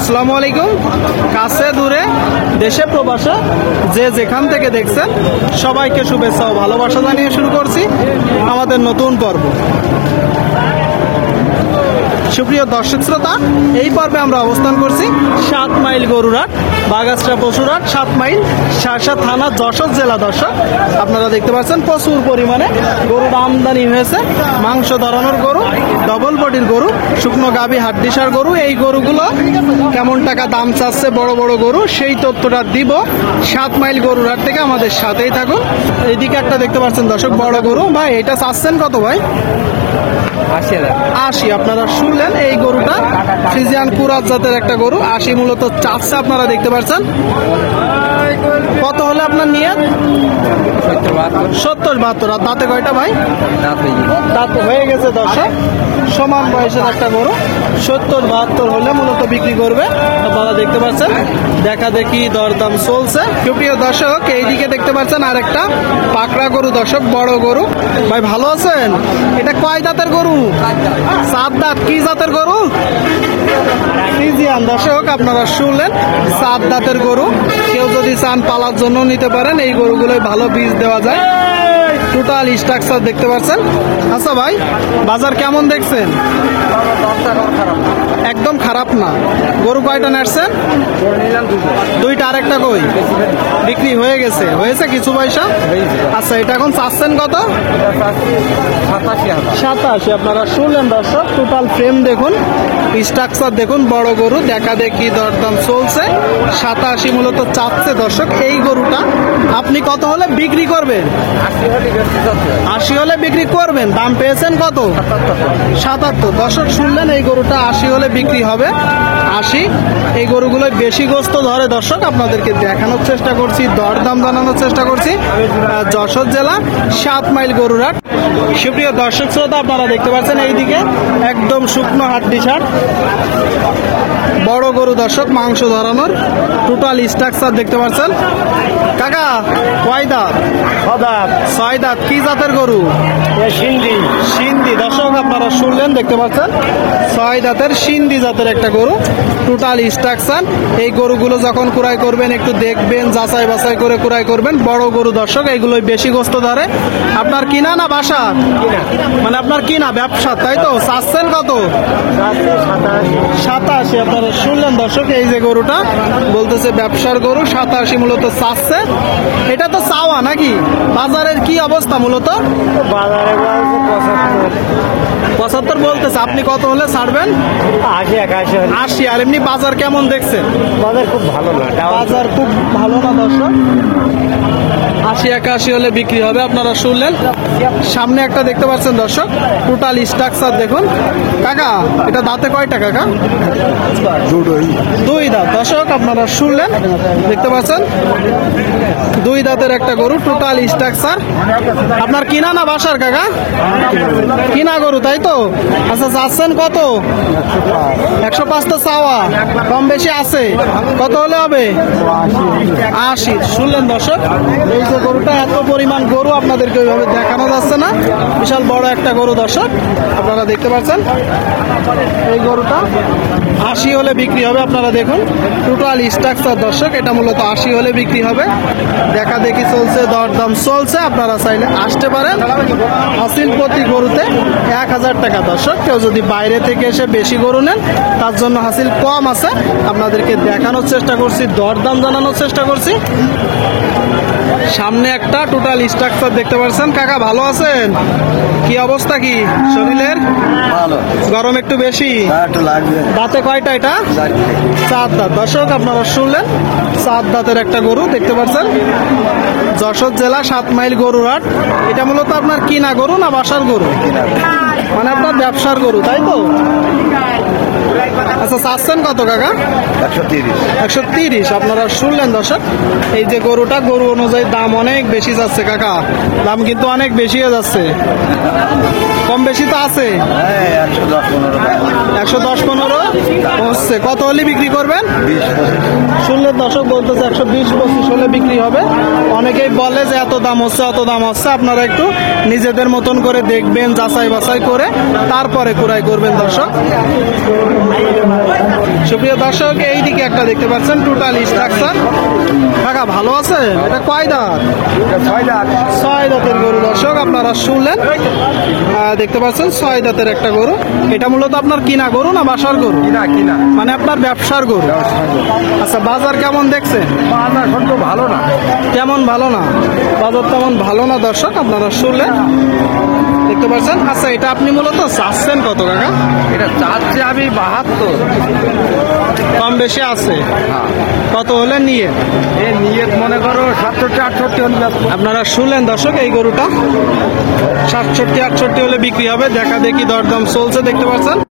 আসসালামু আলাইকুম। কাছে দূরে দেশে প্রবাসে যে যেখান থেকে দেখছেন সবাইকে শুভেচ্ছা ও ভালোবাসা জানিয়ে শুরু করছি আমাদের নতুন পর্ব। সুপ্রিয় দর্শক শ্রোতা, এই পর্বে আমরা অবস্থান করছি 7 মাইল গরুরহাট, বাগাসরা পশুরহাট, 7 মাইল, শার্শা থানা, যশোর জেলা। দর্শক আপনারা দেখতে পাচ্ছেন প্রচুর পরিমাণে গরুর আমদানি হয়েছে। মাংস ধরানোর গরু, ডবল বডির গরু, শুকনো গাভী হাড্ডিসার গরু। এই গরুগুলো কেমন টাকা দাম চাচ্ছে বড় বড় গরু, সেই তথ্যটা দিব 7 মাইল গরুরহাট থেকে। আমাদের সাথেই থাকুন। এইদিকে একটা দেখতে পাচ্ছেন দর্শক বড় গরু। ভাই এটা চাচ্ছেন কত ভাই? 80। আপনারা শুনলেন, এই গরুটা ফ্রিজিয়ান কুরাত জাতের একটা গরু। 80 মূলত চাচ্ছে, আপনারা দেখতে পাচ্ছেন। কত হলে আপনার নিয়ে? 70-72। আর দাঁতে কয়টা ভাই? দাঁত হয়ে গেছে দর্শক। সমান বয়সের একটা গরু 70-72 হলে মূলত বিক্রি করবে। আপনারা দেখতে পাচ্ছেন, দেখা দেখি দরদাম চলছে। সুপ্রিয় দর্শক, এইদিকে দেখতে পাচ্ছেন আরেকটা পাকড়া গরু দর্শক, বড় গরু। ভাই ভালো আছেন? এটা কয় দাঁতের গরু? 7 দাঁত। কি জাতের গরু? ফ্রিজিয়ান। দর্শক আপনারা শুনলেন, 7 দাঁতের গরু। কেউ যদি চান পালার জন্য নিতে পারেন। এই গরুগুলোই ভালো বীজ দেওয়া যায়। টোটাল স্ট্রাকচার দেখতে পাচ্ছেন। আচ্ছা ভাই, বাজার কেমন দেখছেন? একদম খারাপ না। গরু কয়টা নেড়ছেন? দুইটা। আরেকটা কই? বিক্রি হয়ে গেছে। হয়েছে কিছু পয়সা? আচ্ছা, এটা এখন চাচ্ছেন কত? 87। আপনারা শুনলেন দর্শক, টোটাল ফ্রেম দেখুন, স্ট্রাকচার দেখুন, বড় গরু। দেখা দেখি দরদাম চলছে। 87 মূলত চাচ্ছে দর্শক। এই গরুটা আপনি কত হলে বিক্রি করবেন? 80 হলে বিক্রি করবেন। দাম পেয়েছেন কত? 77। দর্শক শুনলেন, এই গরুটা 80 হলে বিক্রি হবে। 80। এই গরুগুলো বেশি গোস্ত ধরে দর্শক, আপনাদেরকে দেখানোর চেষ্টা করছি, দরদাম জানানোর চেষ্টা করছি। যশোর জেলা 7 মাইল গরুরহাট। সুপ্রিয় দর্শক শ্রোতা, আপনারা দেখতে পাচ্ছেন এইদিকে একদম শুকনো হাড্ডিসার বড় গরু দর্শক, মাংস ধরানোর। টোটাল স্ট্রাকচার দেখতে পাচ্ছেন। কাকা কয় দাঁত? 6 দাঁত। কি জাতের গরু? সিন্ধি। দর্শক আপনারা শুনলেন, দেখতে পাচ্ছেন 6 দাঁতের সিন্ধি জাতের একটা গরু। Total structure. এই গরুগুলো যখন ক্রয় করবেন একটু দেখবেন, যাচাই বাছাই করে ক্রয় করবেন। বড় গরু দর্শক, এইগুলোই বেশি গোস্ত ধরে। আপনার কিনা না বাসা? মানে আপনার কিনা, ব্যবসা, তাই তো? চাচ্ছেন কত? 87। আপনারা শুনলেন দর্শক, এই যে গরুটা বলতেছে ব্যবসার গরু, 87 মূলত চাচ্ছে। এটা তো চাওয়া নাকি? বাজারের কি অবস্থা মূলত? বাজারে 75 বলতেছে। আপনি কত হলে ছাড়বেন? 80। আর এমনি বাজার কেমন দেখছেন? বাজার খুব ভালো না। বাজার খুব ভালো না দর্শক। 80-81 হলে বিক্রি হবে। আপনারা শুনলেন। সামনে একটা দেখতে পাচ্ছেন দর্শক, টোটাল স্ট্রাকচার দেখুন। কাকা এটা দাঁতে কয়টা কাকা? 2 দাঁত। দর্শক আপনারা শুনলেন, দেখতে পাচ্ছেন 2 দাঁতের একটা গরু। Total structure. আপনার কিনা না বাসার কাকা? কিনা গরু, তাই তো? আচ্ছা, চাচ্ছেন কত? 105 তো চাওয়া, কম বেশি আছে। কত হলে হবে? 80। শুনলেন দর্শক, এই যে গরুটা, এত পরিমাণ গরু আপনাদেরকে ওইভাবে দেখানো যাচ্ছে না। বিশাল বড় একটা গরু দর্শক, আপনারা দেখতে পাচ্ছেন। এই গরুটা 80 হলে বিক্রি হবে। আপনারা দেখুন টোটাল স্ট্রাকচার দর্শক, এটা মূলত 80 হলে বিক্রি হবে। দেখা দেখি চলছে, দরদাম চলছে। আপনারা চাইলে আসতে পারেন। হাসিল প্রতি গরুতে 1000 টাকা দর্শক। কেউ যদি বাইরে থেকে এসে বেশি গরু নেন, তার জন্য হাসিল কম আছে। আপনাদেরকে দেখানোর চেষ্টা করছি, দরদাম জানানোর চেষ্টা করছি। সামনে একটা টোটাল স্ট্রাকচার দেখতে পাচ্ছেন। কাকা ভালো আছেন? কি অবস্থা, কি শরীরের? গরম একটু বেশি? দাঁতে কয়টা এটা? 4 দাঁত। দর্শক আপনারা শুনলেন, 4 দাঁতের একটা গরু দেখতে পাচ্ছেন। যশোর জেলা 7 মাইল গরুরহাট। এটা মূলত আপনার কিনা গরু না বাসার গরু? মানে আপনার ব্যবসার গরু, তাই তো? আচ্ছা, চাচ্ছেন কত কাকা? 130। আপনারা শুনলেন দর্শক, এই যে গরুটা, গরু অনুযায়ী দাম অনেক বেশি যাচ্ছে কাকা। দাম কিন্তু অনেক বেশি হয়ে যাচ্ছে। কম বেশি তো আছে? 110-15 হচ্ছে। কত হলে বিক্রি করবেন? শুনলেন দর্শক, বলতেছে 120-25 হলে বিক্রি হবে। অনেকেই বলে যে এত দাম হচ্ছে, অত দাম হচ্ছে। আপনারা একটু নিজেদের মতন করে দেখবেন, যাচাই বাছাই করে তারপরে ক্রয় করবেন দর্শক। সুপ্রিয় দর্শক এইদিকে একটা দেখতে পাচ্ছেন টোটাল স্ট্রাকচার। কাকা ভালো আছে? এটা কয় দাঁত? ছয় দাঁতের গরু দর্শক, আপনারা শুনলেন। দেখতে পাচ্ছেন 6 দাঁতের একটা গরু। এটা মূলত আপনার কিনা গরু না বাসার গরু? কিনা মানে আপনার ব্যবসার গরু। আচ্ছা, বাজার কেমন দেখছেন? বাজার এখন তো ভালো না। কেমন ভালো না? বাজার তেমন ভালো না দর্শক, আপনারা শুনলেন, দেখতে পাচ্ছেন। আচ্ছা, এটা আপনি মূলত চাচ্ছেন কত কাকা? এটা চাচ্ছে আমি 72। কম বেশি আছে? কত হলে নিয়ে? এই নিয়ত মনে করো 67-68 হলে বেচবো। আপনারা শুনলেন দর্শক, এই গরুটা 67-68 হলে বিক্রি হবে। দেখা দেখি দরদাম চলছে, দেখতে পাচ্ছেন।